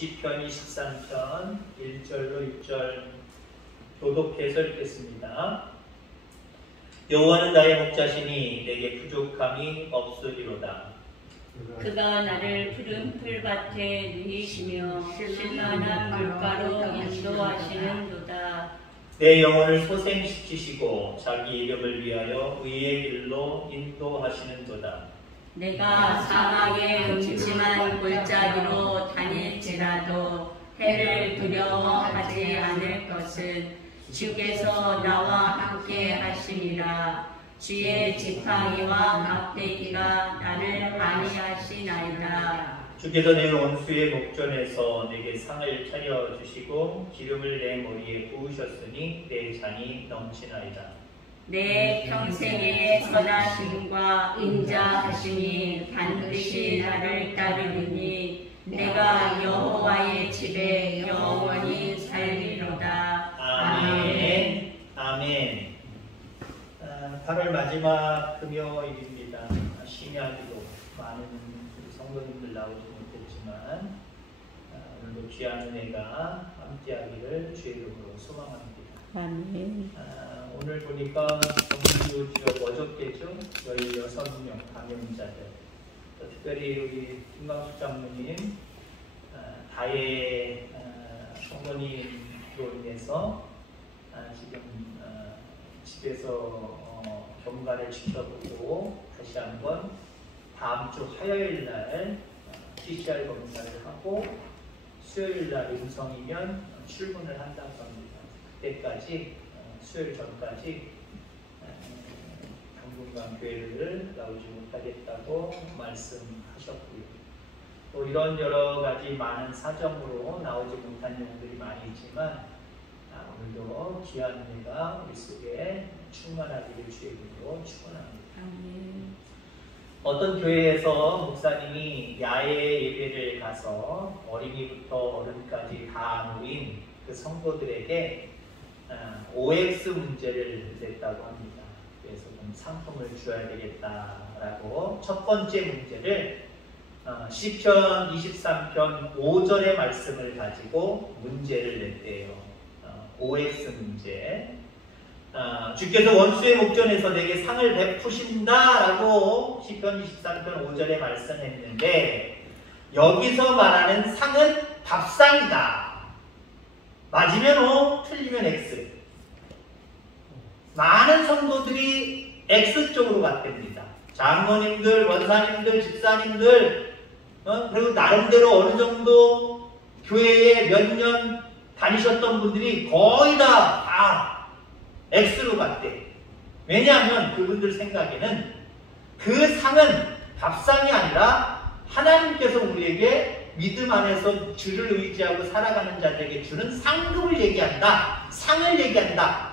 시편 23편 1절로 6절 교독해서 읽겠습니다. 여호와는 나의 목자시니 내게 부족함이 없으리로다. 그가 나를 푸른 풀밭에 누이시며 실만한 물가로 인도하시는도다. 내 영혼을 소생시키시고 자기 이름을 위하여 의의 길로 인도하시는도다. 내가 사막의 음침한 골짜기로 다닐지라도 해를 두려워하지 않을 것은 주께서 나와 함께 하시니라. 주의 지팡이와 막대기가 나를 안위하시나이다. 주께서 내 원수의 목전에서 내게 상을 차려주시고 기름을 내 머리에 부으셨으니 내 잔이 넘치나이다. 내 평생의 선하심과 인자하심이 반드시 나를 따르리니 내가 여호와의 집에 영원히 살리로다. 아멘. 아멘. 8월 마지막 금요일입니다. 심야기도 많은 성도님들 나오지 못했지만 오늘도 귀한 은혜가 함께하기를 주의 이름으로 소망합니다. 아멘. 오늘 보니까 경기도 지역 어저께죠? 16명 감염자들. 특별히 우리 김광숙 장로님 다혜 성도님으로 인해서 지금 집에서 경과를 지켜보고 다시 한번 다음 주 화요일 날 PCR 검사를 하고 수요일 날 음성이면 출근을 한다고 합니다. 그때까지 수요일 전까지 당분간 교회를 나오지 못하겠다고 말씀하셨고요. 또 이런 여러 가지 많은 사정으로 나오지 못한 경우들이 많이 있지만 오늘도 귀한 은혜가 우리 속에 충만하기를 주의 이름으로 축원합니다. 어떤 교회에서 목사님이 야외 예배를 가서 어린이부터 어른까지 다 모인 그 성도들에게 OX 문제를 냈다고 합니다. 그래서 좀 상품을 주어야 되겠다라고 첫 번째 문제를 시편 23편 5절의 말씀을 가지고 문제를 냈대요. OX 문제. 주께서 원수의 목전에서 내게 상을 베푸신다라고 시편 23편 5절에 말씀했는데 여기서 말하는 상은 밥상이다. 맞으면 O, 틀리면 X. 많은 성도들이 X 쪽으로 갔답니다. 장로님들, 원사님들, 집사님들, 그리고 나름대로 어느 정도 교회에 몇 년 다니셨던 분들이 거의 다 X로 갔대. 왜냐하면 그분들 생각에는 그 상은 밥상이 아니라 하나님께서 우리에게 믿음 안에서 주를 의지하고 살아가는 자들에게 주는 상급을 얘기한다. 상을 얘기한다.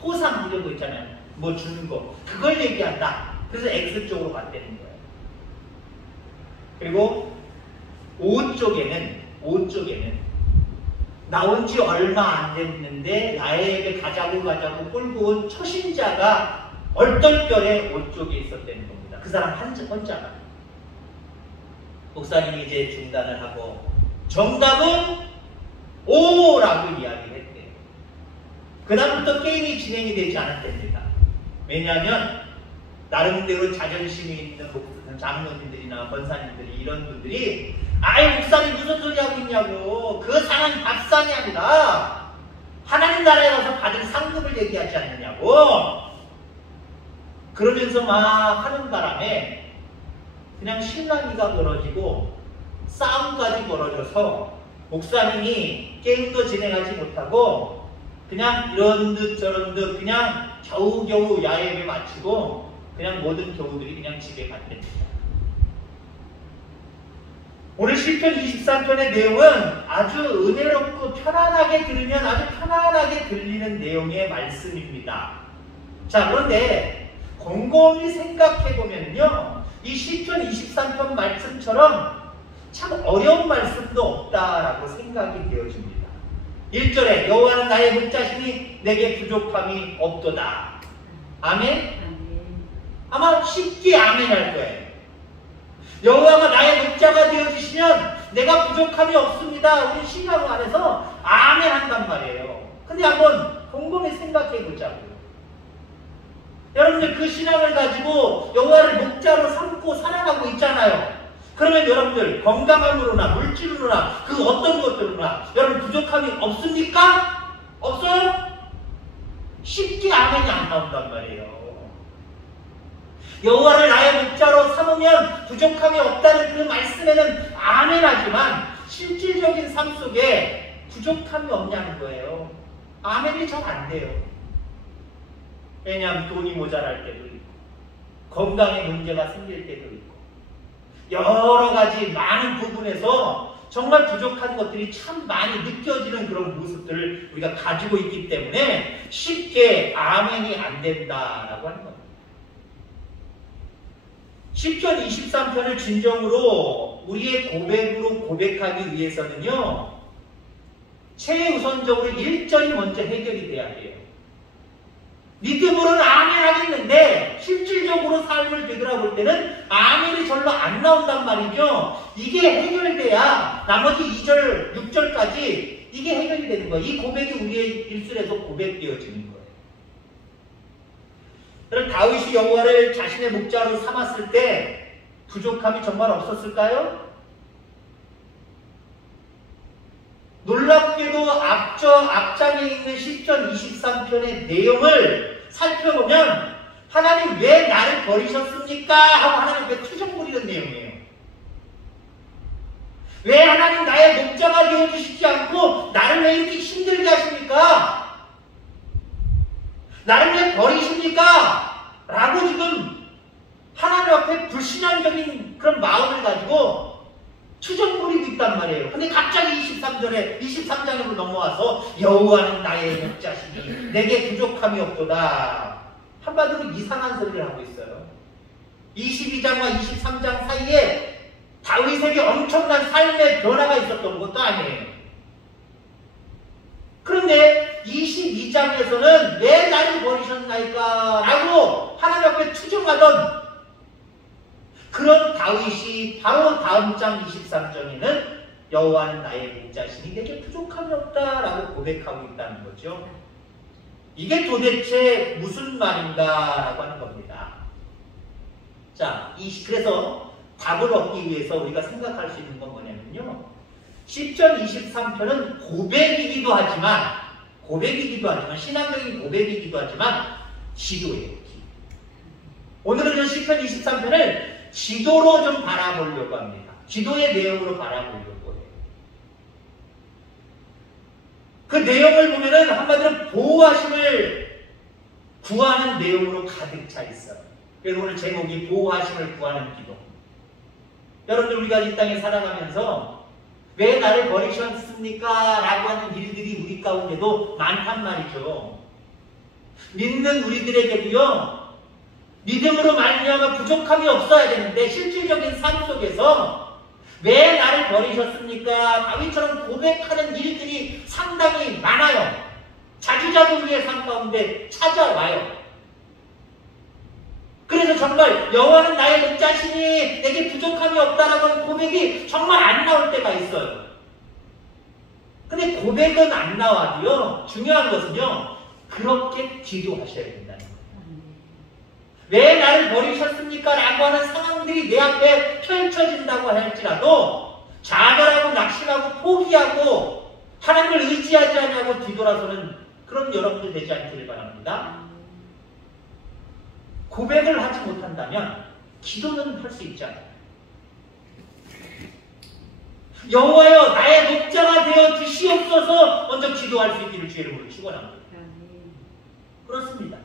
포상 이런 거 있잖아요. 뭐 주는 거. 그걸 얘기한다. 그래서 X쪽으로 갔다는 거예요. 그리고 O 쪽에는 나온 지 얼마 안 됐는데 야외에 가자고 끌고 온 초신자가 얼떨결에 O 쪽에 있었다는 겁니다. 그 사람 혼자가. 목사님이 이제 중단을 하고 정답은 O라고 이야기를 했대요. 그 다음부터 게임이 진행이 되지 않았답니다. 왜냐하면 나름대로 자존심이 있는 장로님들이나 권사님들이 이런 분들이 아이 목사님 무슨 소리 하고 있냐고. 그 상은 밥상이 아니라 하나님 나라에 가서 받은 상급을 얘기하지 않느냐고. 그러면서 막 하는 바람에 그냥 실랑이가 벌어지고 싸움까지 벌어져서 목사님이 게임도 진행하지 못하고 그냥 이런 듯 저런 듯 그냥 겨우겨우 야외를 마치고 그냥 모든 교우들이 그냥 집에 갔답니다. 오늘 시편 23편의 내용은 아주 은혜롭고 편안하게 들으면 아주 편안하게 들리는 내용의 말씀입니다. 자, 그런데 곰곰이 생각해보면요, 이 시편 23편 말씀처럼 참 어려운 말씀도 없다라고 생각이 되어집니다. 1절에 여호와는 나의 목자시니 내게 부족함이 없도다. 아멘? 아마 쉽게 아멘 할 거예요. 여호와가 나의 목자가 되어주시면 내가 부족함이 없습니다. 우리 신앙 안에서 아멘 한단 말이에요. 근데 한번 곰곰이 생각해 보자고요. 여러분들 그 신앙을 가지고 여호와를 목자로 삼고 살아가고 있잖아요. 그러면 여러분들 건강함으로나 물질로나 그 어떤 것들로나 여러분 부족함이 없습니까? 없어요? 쉽게 아멘이 안 나온단 말이에요. 여호와를 나의 목자로 삼으면 부족함이 없다는 그 말씀에는 아멘하지만 실질적인 삶 속에 부족함이 없냐는 거예요. 아멘이 잘 안 돼요. 왜냐하면 돈이 모자랄 때도 있고 건강에 문제가 생길 때도 있고 여러 가지 많은 부분에서 정말 부족한 것들이 참 많이 느껴지는 그런 모습들을 우리가 가지고 있기 때문에 쉽게 아멘이 안 된다라고 하는 겁니다. 시편 23편을 진정으로 우리의 고백으로 고백하기 위해서는요, 최우선적으로 1절이 먼저 해결이 돼야 돼요. 믿음으로는 아멘 하겠는데 실질적으로 삶을 되돌아볼 때는 아멘이 절로 안 나온단 말이죠. 이게 해결돼야 나머지 2절, 6절까지 이게 해결이 되는 거예요. 이 고백이 우리의 일술에서 고백되어지는 거예요. 그럼 다윗이 여호와를 자신의 목자로 삼았을 때 부족함이 정말 없었을까요? 놀랍게도 앞장에 있는 시편 23편의 내용을 살펴보면 하나님 왜 나를 버리셨습니까? 하고 하나님 앞에 투정 부리는 내용이에요. 왜 하나님 나의 목자가 되어주시지 않고 나를 왜 이렇게 힘들게 하십니까? 나를 왜 버리십니까? 라고 지금 하나님 앞에 불신앙적인 그런 마음을 가지고 투정 부리고 있단 말이에요. 근데 갑자기 23장으로 넘어와서 여호와는 나의 목자시니 내게 부족함이 없도다. 한마디로 이상한 소리를 하고 있어요. 22장과 23장 사이에 다윗에게 엄청난 삶의 변화가 있었던 것도 아니에요. 그런데 22장에서는 왜 나를 버리셨나이까? 라고 하나님 앞에 투정하던 그런 다윗이 바로 다음 장 23장에는 여호와는 나의 목자시니 내게 부족함이 없다라고 고백하고 있다는 거죠. 이게 도대체 무슨 말인가라고 하는 겁니다. 자, 그래서 답을 얻기 위해서 우리가 생각할 수 있는 건 뭐냐면요. 시편 23편은 고백이기도 하지만 신앙적인 고백이기도 하지만 지도예요. 오늘은 시편 23편을 지도로 좀 바라보려고 합니다. 지도의 내용으로 바라보려고 해요. 그 내용을 보면은 한마디로 보호하심을 구하는 내용으로 가득 차 있어요. 그래서 오늘 제목이 보호하심을 구하는 기도. 여러분들 우리가 이 땅에 살아가면서 왜 나를 버리셨습니까? 라고 하는 일들이 우리 가운데도 많단 말이죠. 믿는 우리들에게도요. 믿음으로 말미암아 부족함이 없어야 되는데 실질적인 삶 속에서 왜 나를 버리셨습니까? 다윗처럼 고백하는 일들이 상당히 많아요. 자주자주 우리의 삶 가운데 찾아와요. 그래서 정말 여호와는 나의 목자시니 내게 부족함이 없다라고 하는 고백이 정말 안 나올 때가 있어요. 근데 고백은 안 나와도요. 중요한 것은요. 그렇게 기도하셔야 된다는 거예요. 왜 나를 버리셨습니까? 라고 하는 상황들이 내 앞에 펼쳐진다고 할지라도 좌절하고 낙심하고 포기하고 하나님을 의지하지 않냐고 뒤돌아서는 그런 여러분들 되지 않기를 바랍니다. 고백을 하지 못한다면 기도는 할 수 있잖아요. 여호와여 나의 목자가 되어 주시옵소서 먼저 기도할 수 있기를 주의 이름으로 축원합니다. 그렇습니다.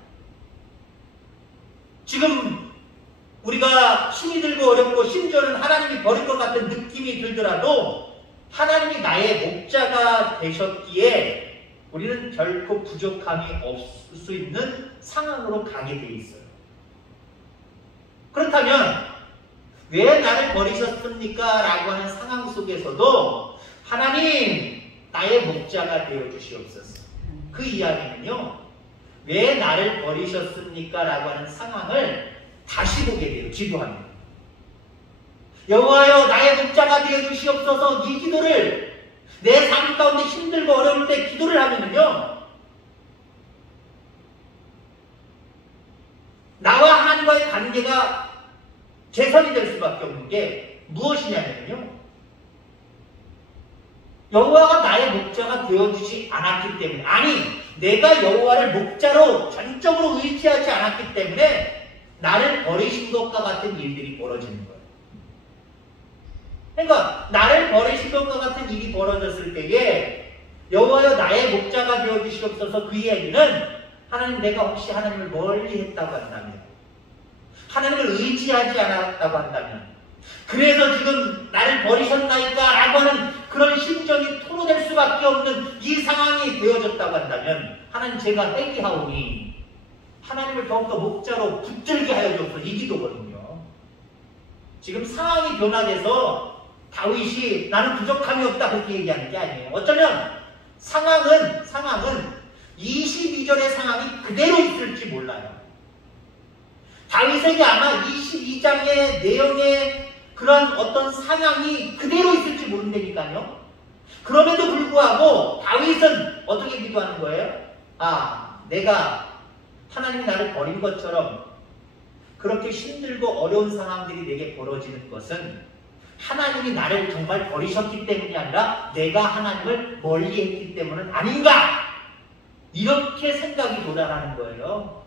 지금 우리가 힘이 들고 어렵고 심지어는 하나님이 버린 것 같은 느낌이 들더라도 하나님이 나의 목자가 되셨기에 우리는 결코 부족함이 없을 수 있는 상황으로 가게 돼 있어요. 그렇다면 왜 나를 버리셨습니까? 라고 하는 상황 속에서도 하나님 나의 목자가 되어 주시옵소서. 그 이야기는요. 왜 나를 버리셨습니까? 라고 하는 상황을 다시 보게 돼요. 기도하면. 여호와여 나의 목자가 되어 주시옵소서. 이 기도를 내 삶 가운데 힘들고 어려울 때 기도를 하면은요, 나와 하나님과의 관계가 개선이 될 수밖에 없는 게 무엇이냐면요, 여호와가 나의 목자가 되어주지 않았기 때문에, 아니 내가 여호와를 목자로 전적으로 의지하지 않았기 때문에 나를 버리신 것과 같은 일들이 벌어지는 거예요. 그러니까 나를 버리신 것과 같은 일이 벌어졌을 때에 여호와여 나의 목자가 되어주시옵소서. 그 이야기는 하나님, 내가 혹시 하나님을 멀리 했다고 한다면, 하나님을 의지하지 않았다고 한다면, 그래서 지금 나를 버리셨나이까 라고 하는 그런 심정이 토로될 수밖에 없는 이 상황이 되어졌다고 한다면, 하나님 제가 회개하오니 하나님을 더욱더 목자로 붙들게 하여 주옵소서. 이 기도거든요. 지금 상황이 변화돼서 다윗이 나는 부족함이 없다 그렇게 얘기하는 게 아니에요. 어쩌면 상황은 22절의 상황이 그대로 있을지 몰라요. 다윗에게 아마 22장의 내용의 그런 어떤 상황이 그대로 있을지 모른다니까요. 그럼에도 불구하고 다윗은 어떻게 기도하는 거예요? 내가 하나님이 나를 버린 것처럼 그렇게 힘들고 어려운 상황들이 내게 벌어지는 것은 하나님이 나를 정말 버리셨기 때문이 아니라 내가 하나님을 멀리했기 때문은 아닌가? 이렇게 생각이 도달하는 거예요.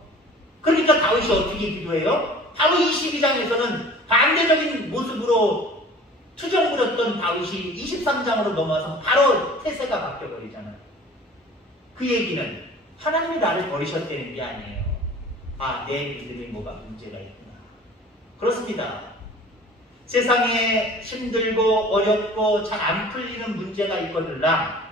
그러니까 다윗이 어떻게 기도해요? 바로 22장에서는 반대적인 모습으로 투정 부렸던 다윗이 23장으로 넘어와서 바로 태세가 바뀌어버리잖아요. 그 얘기는 하나님이 나를 버리셨다는 게 아니에요. 내 믿음에 뭐가 문제가 있구나. 그렇습니다. 세상에 힘들고 어렵고 잘 안 풀리는 문제가 있거들라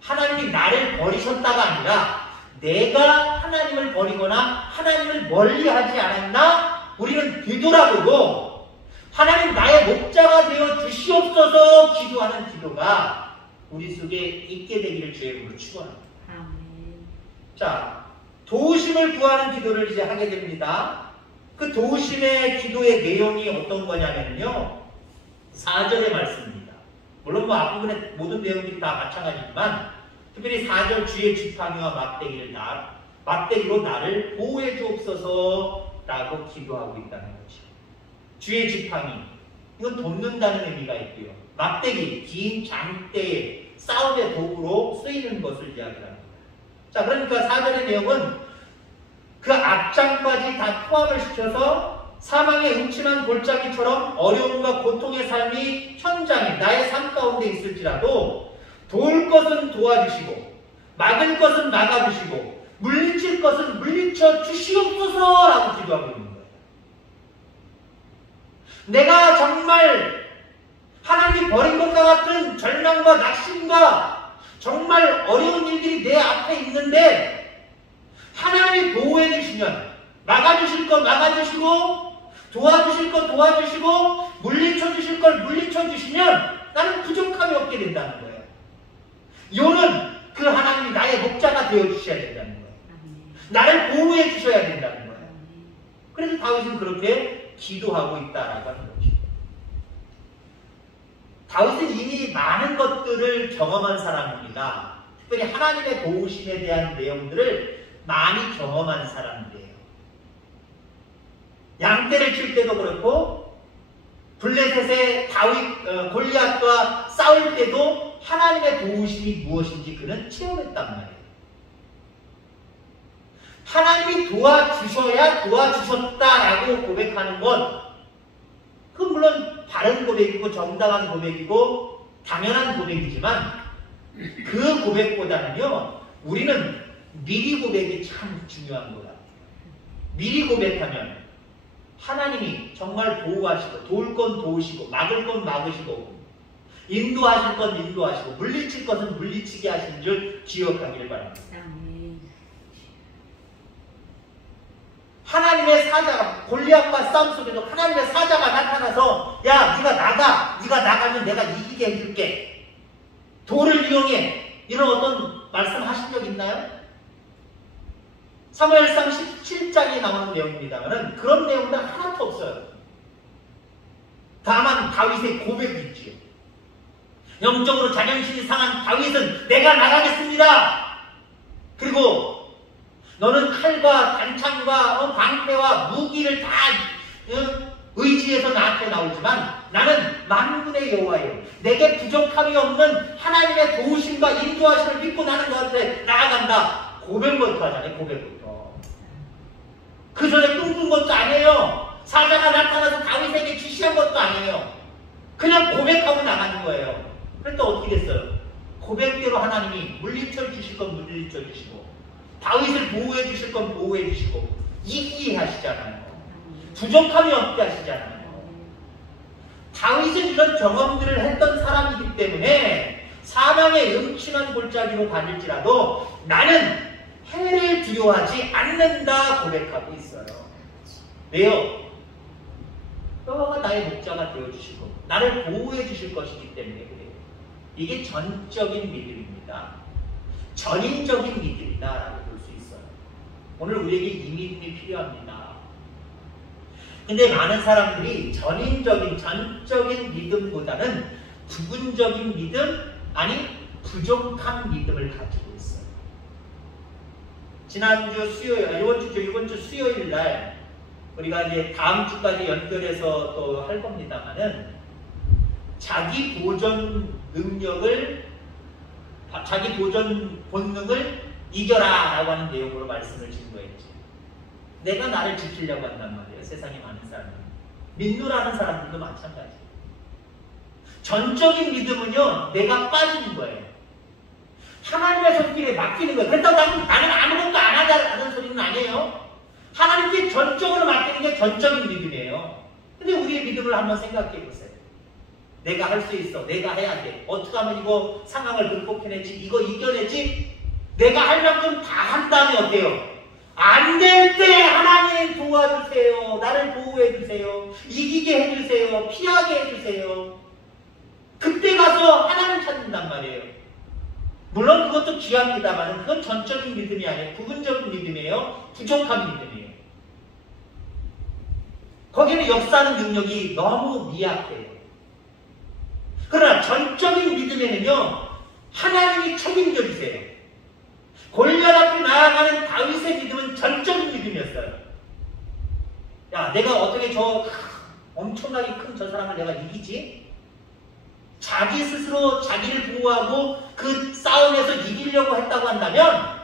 하나님이 나를 버리셨다가 아니라 내가 하나님을 버리거나 하나님을 멀리하지 않았나? 우리는 되돌아보고 하나님 나의 목자가 되어 주시옵소서 기도하는 기도가 우리 속에 있게 되기를 주의 이름으로 축원합니다. 자, 도우심을 구하는 기도를 이제 하게 됩니다. 그 도우심의 기도의 내용이 어떤 거냐면요, 4절의 말씀입니다. 물론 앞부분의 모든 내용들이 다 마찬가지지만 특별히 4절 주의 지팡이와 막대기로 나를 보호해 주옵소서 라고 기도하고 있다는 거죠. 주의 지팡이, 이건 돕는다는 의미가 있고요. 막대기, 긴 장대의 싸움의 도구로 쓰이는 것을 이야기합니다. 자, 그러니까 4절의 내용은 그 앞장까지 다 포함을 시켜서 사망의 음침한 골짜기처럼 어려움과 고통의 삶이 현장에 나의 삶 가운데 있을지라도 도울 것은 도와주시고 막을 것은 막아주시고 물리칠 것은 물리쳐 주시옵소서 라고 기도하고 있는 거예요. 내가 정말 하나님이 버린 것과 같은 절망과 낙심과 정말 어려운 일들이 내 앞에 있는데 하나님이 보호해 주시면 막아주실 것 막아주시고 도와주실 것 도와주시고 물리쳐 주실 걸 물리쳐 주시면 나는 부족함이 없게 된다는 거예요. 요는 그 하나님이 나의 목자가 되어 주셔야 된다는 거예요. 나를 보호해 주셔야 된다는 거예요. 그래서 다윗은 그렇게 기도하고 있다라고 하는 거죠. 다윗은 이미 많은 것들을 경험한 사람입니다. 특별히 하나님의 도우심에 대한 내용들을 많이 경험한 사람들이에요. 양떼를 칠 때도 그렇고 블레셋의 골리앗과 싸울 때도 하나님의 도우심이 무엇인지 그는 체험했단 말이에요. 하나님이 도와주셔야 도와주셨다라고 고백하는 건 그건 물론 바른 고백이고 정당한 고백이고 당연한 고백이지만 그 고백보다는요 우리는 미리 고백이 참 중요한 것 같아요. 미리 고백하면 하나님이 정말 보호하시고 도울 건 도우시고 막을 건 막으시고 인도하실 건 인도하시고 물리칠 것은 물리치게 하신 줄 기억하기를 바랍니다. 하나님의 사자가 골리앗과 싸움 속에도 하나님의 사자가 나타나서 야 네가 나가, 네가 나가면 내가 이기게 해줄게, 돌을 이용해, 이런 어떤 말씀하신 적 있나요? 사무엘상 17장에 나오는 내용입니다만 그런 내용은 하나도 없어요. 다만 다윗의 고백이 있지요. 영적으로 자존심이 상한 다윗은 내가 나가겠습니다. 그리고 너는 칼과 단창과 방패와 무기를 다 의지해서 나한테 나오지만 나는 만군의 여호와여 내게 부족함이 없는 하나님의 도우심과 인도하심을 믿고 나는 너한테 나아간다. 고백부터 하잖아요. 고백부터. 그 전에 꿈꾼 것도 아니에요. 사자가 나타나서 다윗에게 지시한 것도 아니에요. 그냥 고백하고 나가는 거예요. 그랬더니 어떻게 됐어요? 고백대로 하나님이 물리쳐 주실 건 물리쳐 주시고 다윗을 보호해 주실 건 보호해 주시고 이기게 하시잖아요. 부족함이 없게 하시잖아요. 다윗은 이런 경험들을 했던 사람이기 때문에 사망의 음침한 골짜기로 다닐지라도 나는 해를 두려워하지 않는다 고백하고 있어요. 왜요? 여호와가 나의 목자가 되어주시고 나를 보호해 주실 것이기 때문에 그래요. 이게 전적인 믿음입니다. 전인적인 믿음이다라고 볼 수 있어요. 오늘 우리에게 이 믿음이 필요합니다. 근데 많은 사람들이 전적인 믿음보다는 부분적인 믿음, 아니 부족한 믿음을 가지고 있어요. 지난주 수요일, 이번 주 수요일 날 우리가 이제 다음 주까지 연결해서 또 할 겁니다만은 자기 보존 능력을, 자기 보존 본능을 이겨라라고 하는 내용으로 말씀을 진도했지. 내가 나를 지키려고 한단 말이에요. 세상에 많은 사람은. 믿노라는 사람들도 마찬가지예요. 전적인 믿음은요, 내가 빠지는 거예요. 하나님의 손길에 맡기는 거예요. 그렇다고 나는 아무것도 안 하자는 소리는 아니에요. 하나님께 전적으로 맡기는 게 전적인 믿음이에요. 근데 우리의 믿음을 한번 생각해 보세요. 내가 할 수 있어. 내가 해야 돼. 어떻게 하면 이거 상황을 극복해내지? 이거 이겨내지? 내가 할 만큼 다 한 다음에 어때요? 안 될 때 하나님 도와주세요. 나를 보호해주세요. 이기게 해주세요. 피하게 해주세요. 그때 가서 하나님 찾는단 말이에요. 물론 그것도 귀합니다만 그건 전적인 믿음이 아니에요. 부분적인 믿음이에요. 부족한 믿음이에요. 거기는 역사하는 능력이 너무 미약해요. 그러나 전적인 믿음에는요, 하나님이 책임져 주세요. 골리앗 앞에 나아가는 다윗의 믿음은 전적인 믿음이었어요. 야, 내가 어떻게 저 엄청나게 큰 저 사람을 내가 이기지? 자기 스스로 자기를 보호하고 그 싸움에서 이기려고 했다고 한다면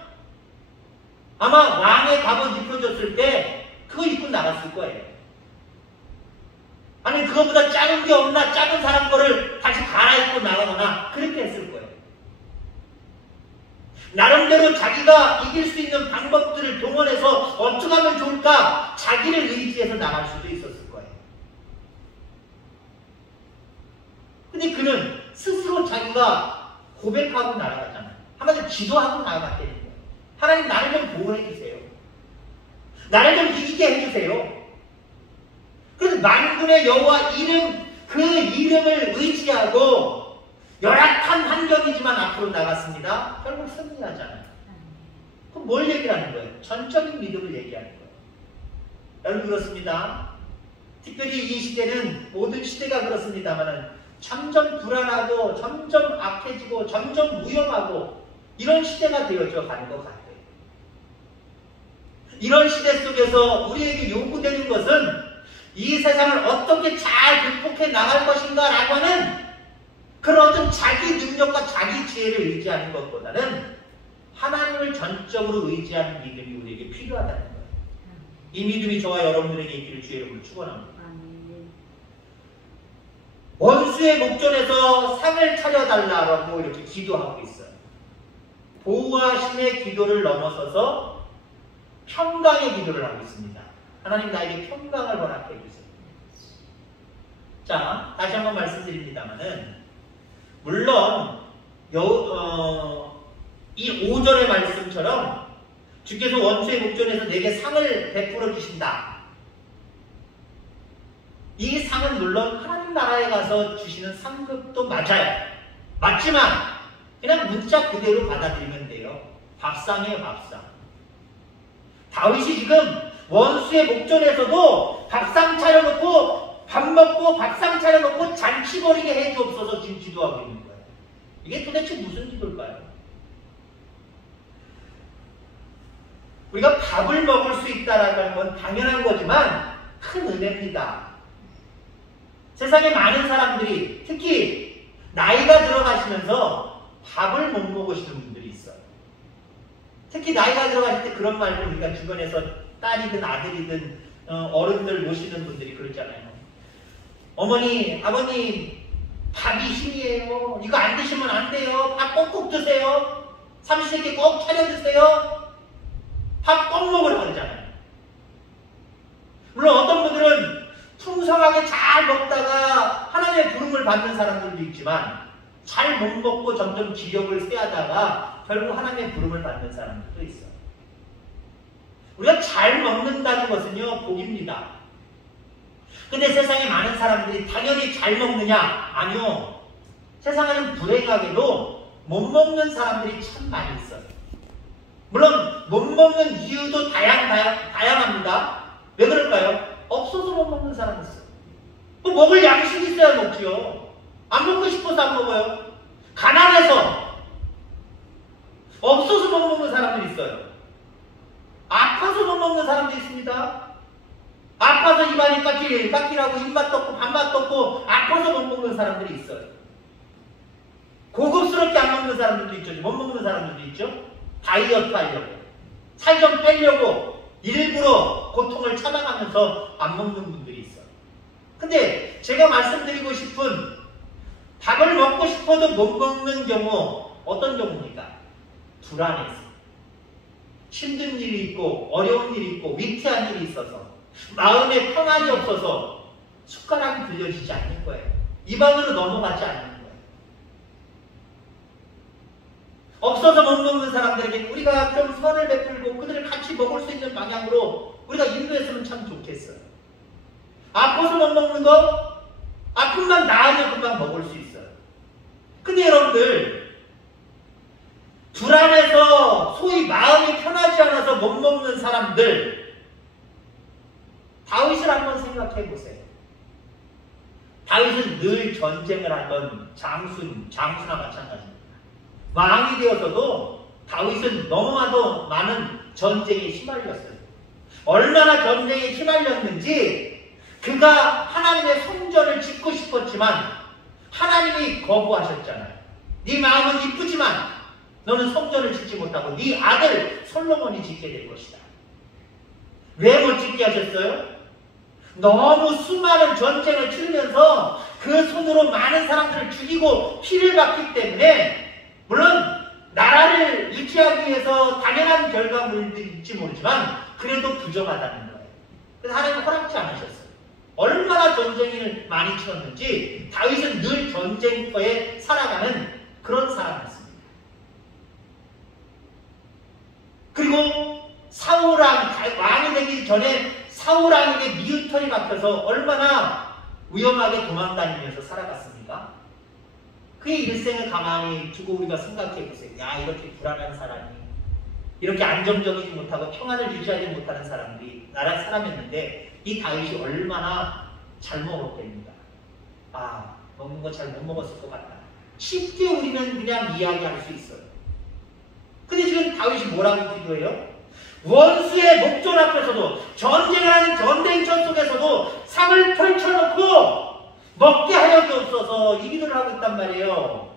아마 왕의 갑옷 입혀줬을 때 그거 입고 나갔을 거예요. 아니 그거보다 작은 게 없나, 작은 사람 거를 다시 갈아입고 나가거나 그렇게 했을 거예요. 나름대로 자기가 이길 수 있는 방법들을 동원해서 어떻게 하면 좋을까 자기를 의지해서 나갈 수도 있었을 거예요. 근데 그는 스스로 자기가 고백하고 날아가잖아요. 한마디로 기도하고 나아갔다는 거예요. 하나님 나를 좀 보호해 주세요. 나를 좀 이기게 해주세요. 그래서 만군의 여호와 그 이름을 의지하고 열악한 환경이지만 앞으로 나갔습니다. 결국 승리하잖아요. 그럼 뭘 얘기하는 거예요? 전적인 믿음을 얘기하는 거예요. 여러분 그렇습니다. 특별히 이 시대는 모든 시대가 그렇습니다만 점점 불안하고 점점 악해지고 점점 위험하고 이런 시대가 되어져 가는 것 같아요. 이런 시대 속에서 우리에게 요구되는 것은 이 세상을 어떻게 잘 극복해 나갈 것인가 라고 하는 그런 어떤 자기 능력과 자기 지혜를 의지하는 것보다는 하나님을 전적으로 의지하는 믿음이 우리에게 필요하다는 거예요. 이 믿음이 저와 여러분들에게 있기를 주의 이름으로 축원합니다. 원수의 목전에서 상을 차려달라고 이렇게 기도하고 있어요. 보호하심의 기도를 넘어서서 평강의 기도를 하고 있습니다. 하나님 나에게 평강을 허락해 주세요. 자, 다시 한번 말씀드립니다만은 물론 이 5절의 말씀처럼 주께서 원수의 목전에서 내게 상을 베풀어 주신다. 이 상은 물론 하나님 나라에 가서 주시는 상급도 맞아요. 맞지만 그냥 문자 그대로 받아들이면 돼요. 밥상이에요, 밥상. 다윗이 지금 원수의 목전에서도 밥상 차려놓고 밥 먹고 밥상 차려놓고 잔치 벌이게 해주옵소서 지금 기도하고 있는 거예요. 이게 도대체 무슨 기도일까요? 우리가 밥을 먹을 수 있다는 건 당연한 거지만 큰 은혜입니다. 세상에 많은 사람들이 특히 나이가 들어가시면서 밥을 못 먹으시는 분들이 있어요. 특히 나이가 들어가실 때 그런 말을 우리가 주변에서 딸이든 아들이든 어른들 모시는 분들이 그러잖아요. 어머니, 아버님, 밥이 힘이에요. 이거 안 드시면 안 돼요. 밥 꼭꼭 드세요. 삼시세끼 꼭 차려 드세요. 밥 꼭 먹으라고 그러잖아요. 물론 어떤 분들은 풍성하게 잘 먹다가 하나님의 부름을 받는 사람들도 있지만 잘 못 먹고 점점 기력을 쇠하다가 결국 하나님의 부름을 받는 사람들도 있어요. 우리가 잘 먹는다는 것은요, 복입니다. 근데 세상에 많은 사람들이 당연히 잘 먹느냐? 아니요. 세상에는 불행하게도 못 먹는 사람들이 참 많이 있어요. 물론 못 먹는 이유도 다양합니다. 왜 그럴까요? 없어서 못 먹는 사람이 있어요. 뭐 먹을 양식이 있어야 먹지요. 안 먹고 싶어서 안 먹어요. 가난해서 없어서 못 먹는 사람들이 있어요. 아파서 못 먹는 사람도 있습니다. 아파서 입안이 까끼라고 입맛 떴고 밥맛 떴고 아파서 못 먹는 사람들이 있어요. 고급스럽게 안 먹는 사람들도 있죠. 못 먹는 사람들도 있죠. 다이어트 하려고, 살 좀 빼려고 일부러 고통을 참아가면서 안 먹는 분들이 있어요. 근데 제가 말씀드리고 싶은 밥을 먹고 싶어도 못 먹는 경우 어떤 경우입니까? 불안해서, 힘든 일이 있고 어려운 일이 있고 위태한 일이 있어서 마음에 평안이 없어서 숟가락이 들려지지 않는 거예요. 입 안으로 넘어가지 않는 거예요. 없어서 못 먹는 사람들에게 우리가 좀 선을 베풀고 그들을 같이 먹을 수 있는 방향으로 우리가 인도했으면 참 좋겠어요. 아파서 못 먹는 거, 아픔만 나으면 금방 먹을 수 있어요. 근데 여러분들, 불안해서 소위 마음이 편하지 않아서 못 먹는 사람들, 다윗을 한번 생각해 보세요. 다윗은 늘 전쟁을 하던 장수나 마찬가지입니다. 왕이 되어서도 다윗은 너무나도 많은 전쟁에 휘말렸어요. 얼마나 전쟁에 휘말렸는지 그가 하나님의 성전을 짓고 싶었지만 하나님이 거부하셨잖아요. 네 마음은 이쁘지만 너는 성전을 짓지 못하고 네 아들 솔로몬이 짓게 될 것이다. 왜 못 짓게 하셨어요? 너무 수많은 전쟁을 치르면서 그 손으로 많은 사람들을 죽이고 피를 받기 때문에 물론 나라를 유지하기 위해서 당연한 결과물일지 모르지만 그래도 부정하다는 거예요. 그래서 하나님은 허락지 않으셨어요. 얼마나 전쟁을 많이 치렀는지 다윗은 늘 전쟁터에 살아가는 그런 사람이었습니다. 그리고 왕이 되기 전에 사울왕에게 미우털이 박혀서 얼마나 위험하게 도망다니면서 살아갔습니까? 그의 일생을 가만히 두고 우리가 생각해 보세요. 야, 이렇게 불안한 사람이, 이렇게 안정적이지 못하고 평안을 유지하지 못하는 사람들이 나라에 사람이었는데 이 다윗이 얼마나 잘 먹었겠는가. 아, 먹는 거 잘 못 먹었을 것 같다. 쉽게 우리는 그냥 이야기할 수 있어요. 근데 지금 다윗이 뭐라고 기도해요? 원수의 목전 앞에서도 전쟁을 하는 전쟁터 속에서도 상을 펼쳐놓고 먹게 하여 주옵소서 이 기도를 하고 있단 말이에요.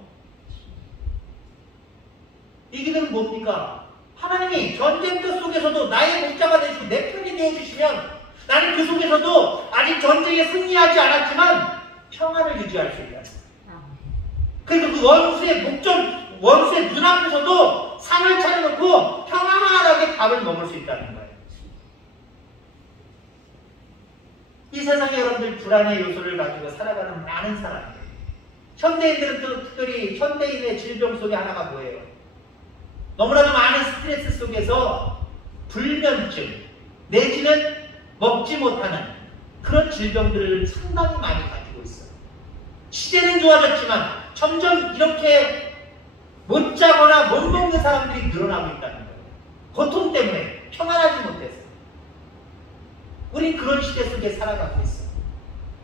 이 기도는 뭡니까? 하나님이 전쟁터 속에서도 나의 목자가 되시고 내 편이 되어주시면 나는 그 속에서도 아직 전쟁에 승리하지 않았지만 평안을 유지할 수 있다. 그래서 그 원수의 눈앞에서도 상을 차려놓고 평안하게 밥을 먹을 수 있다는 거예요. 이 세상에 여러분들 불안의 요소를 가지고 살아가는 많은 사람들, 현대인들은 또 특별히 현대인의 질병 속에 하나가 뭐예요? 너무나도 많은 스트레스 속에서 불면증 내지는 먹지 못하는 그런 질병들을 상당히 많이 가지고 있어요. 시대는 좋아졌지만 점점 이렇게 못 자거나 못 먹는 사람들이 늘어나고 있다는 거예요. 고통 때문에 평안하지 못해서. 우린 그런 시대 속에 살아가고 있어요.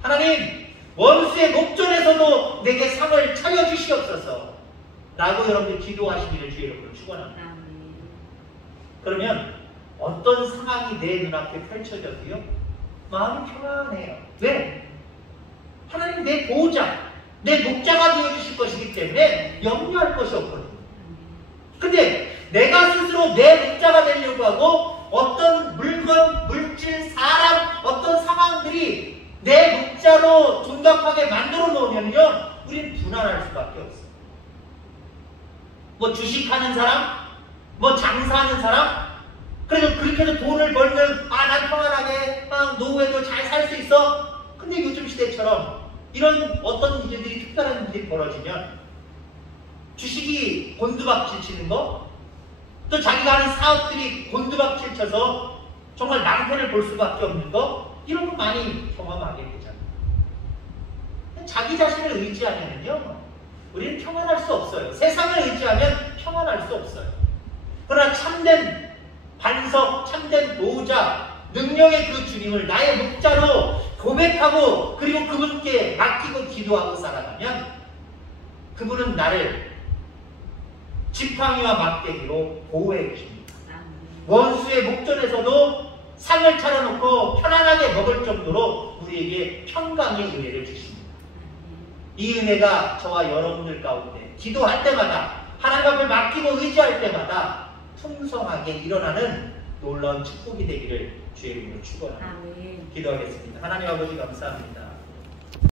하나님, 원수의 목전에서도 내게 상을 차려주시옵소서. 라고 여러분들 기도하시기를 주의 이름으로 축원합니다. 아멘. 그러면 어떤 상황이 내 눈앞에 펼쳐져도요, 마음이 평안해요. 왜? 하나님 내 보호자, 내 목자가 되어주실 것이기 때문에 염려할 것이 없거든요. 근데 내가 스스로 내 목자가 되려고 하고 어떤 물건, 물질, 사람, 어떤 상황들이 내 목자로 둔갑하게 만들어 놓으면요, 우리는 불안할 수밖에 없어요. 뭐 주식하는 사람, 뭐 장사하는 사람, 그래서 그렇게 해서 돈을 벌면 난 편안하게 노후에도 잘 살 수 있어. 근데 요즘 시대처럼 이런 어떤 일들이 특별한 일이 벌어지면 주식이 곤두박질 치는 거, 또 자기가 하는 사업들이 곤두박질 쳐서 정말 낭패를 볼 수밖에 없는 거, 이런 거 많이 경험하게 되잖아요. 자기 자신을 의지하면요, 우리는 평안할 수 없어요. 세상을 의지하면 평안할 수 없어요. 그러나 참된 반석, 참된 보호자, 능력의 그 주님을 나의 목자로 고백하고 그리고 그분께 맡기고 기도하고 살아가면 그분은 나를 지팡이와 막대기로 보호해 주십니다. 원수의 목전에서도 상을 차려놓고 편안하게 먹을 정도로 우리에게 평강의 은혜를 주십니다. 이 은혜가 저와 여러분들 가운데 기도할 때마다 하나님 앞에 맡기고 의지할 때마다 풍성하게 일어나는 놀라운 축복이 되기를 주의 이름으로 축원합니다. 기도하겠습니다. 하나님 아버지 감사합니다.